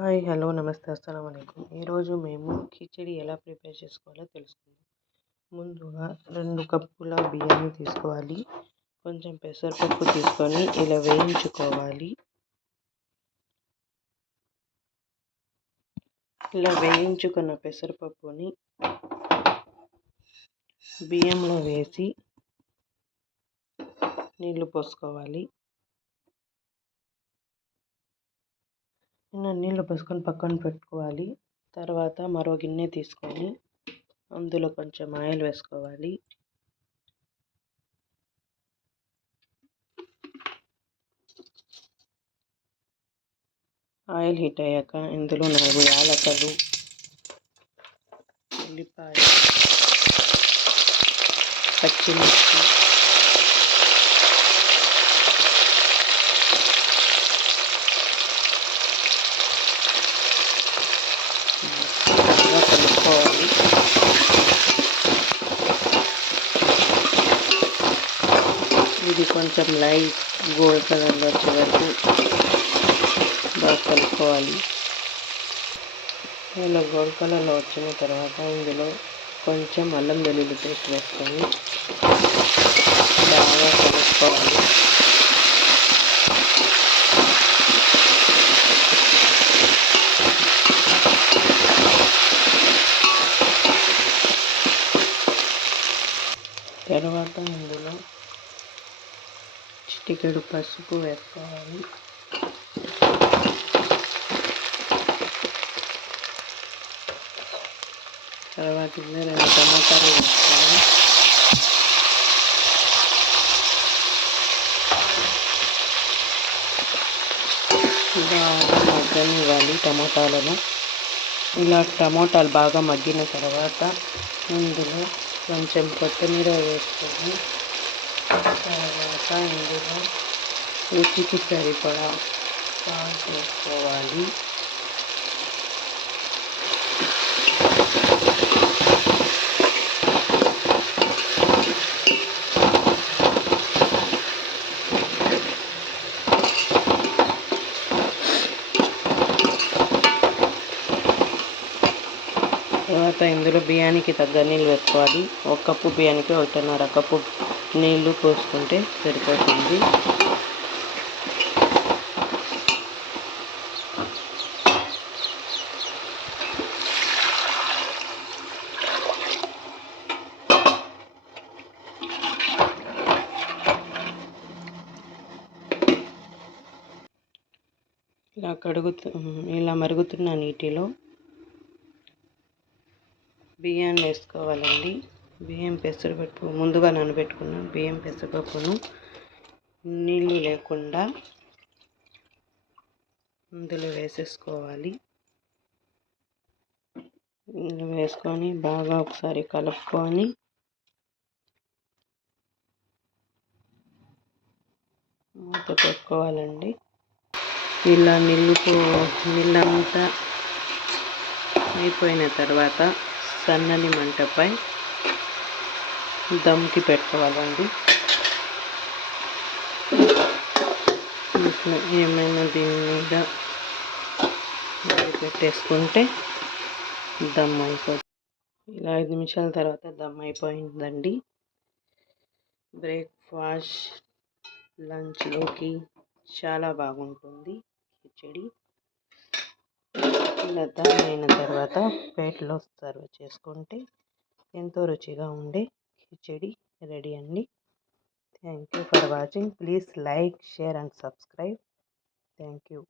Hi, hello, నమస్తే, అస్సలం వాలేకుమ్. ఈరోజు మేము కిచిడి ఎలా ప్రిపేర్ చేసుకోవాలో తెలుసుకుందాం. ముందుగా 2 కప్పుల బియ్యాన్ని తీసుకోవాలి. కొంచెం పెసరపప్పు తీసుకొని ఇలా వేయించుకోవాలి. ఇలా వేయించుకున్న పెసరపప్పుని బియ్యంలో వేసి నీళ్లు పోసుకోవాలి. నీళ్ళు పోసుకొని పక్కన పెట్టుకోవాలి. తర్వాత మరో గిన్నె తీసుకొని అందులో కొంచెం ఆయిల్ వేసుకోవాలి. ఆయిల్ హీట్ అయ్యాక ఇందులో 4 యాలకులు, ఉల్లిపాయ, పచ్చిమిర్చి, బాగా కలుపుకోవాలి. ఇది కొంచెం లైట్ గోల్డ్ కలర్లో వచ్చే వరకు బాగా కలుపుకోవాలి. ఇలా గోల్డ్ కలర్లో వచ్చిన తర్వాత ఇందులో కొంచెం అల్లం వెల్లుల్లి పేస్ట్ వేసుకొని బాగా కలుపుకోవాలి. తర్వాత ఇందులో చిటికెడు పసుపు వేసుకోవాలి. తర్వాత 2 టమాటాలు వేసుకోవాలి. బాగా మగ్గనివ్వాలి టమాటాలను. ఇలా టమాటాలు బాగా మగ్గిన తర్వాత ఇందులో కొంచెం కొత్తిమీర వేసుకొని తర్వాత ఇందులో రుచికి సరిపడా సాల్ట్ వేసుకోవాలి. తర్వాత ఇందులో బియ్యానికి తగ్గ నీళ్ళు వేసుకోవాలి. 1 కప్పు బియ్యానికి 1.5 కప్పు నీళ్లు పోసుకుంటే సరిపోతుంది. ఇలా మరుగుతున్న నీటిలో బియ్యాన్ని వేసుకోవాలండి. పెసరపప్పు ముందుగా నానబెట్టుకున్న పెసరపప్పును నీళ్లు లేకుండా ఇందులో వేసేసుకోవాలి. వేసుకొని బాగా ఒకసారి కలుపుకొని మూత పెట్టుకోవాలండి. ఇలా నీళ్ళంతా అయిపోయిన తర్వాత సన్నని మంటపై దమ్కి పెట్టుకోవాలండి. ఇట్లా ఏమైనా దీని మీద పెట్టేసుకుంటే దమ్ అయిపోతుంది. ఇలా 5 నిమిషాల తర్వాత దమ్ అయిపోయిందండి. బ్రేక్ఫాస్ట్, లంచ్లోకి చాలా బాగుంటుంది కిచిడి. ఇలా దమ్ అయిన తర్వాత ప్లేట్లో సర్వ్ చేసుకుంటే ఎంతో రుచిగా ఉండే కిచిడి రెడీ అండి. Thank you for watching. Please like, share and subscribe. Thank you.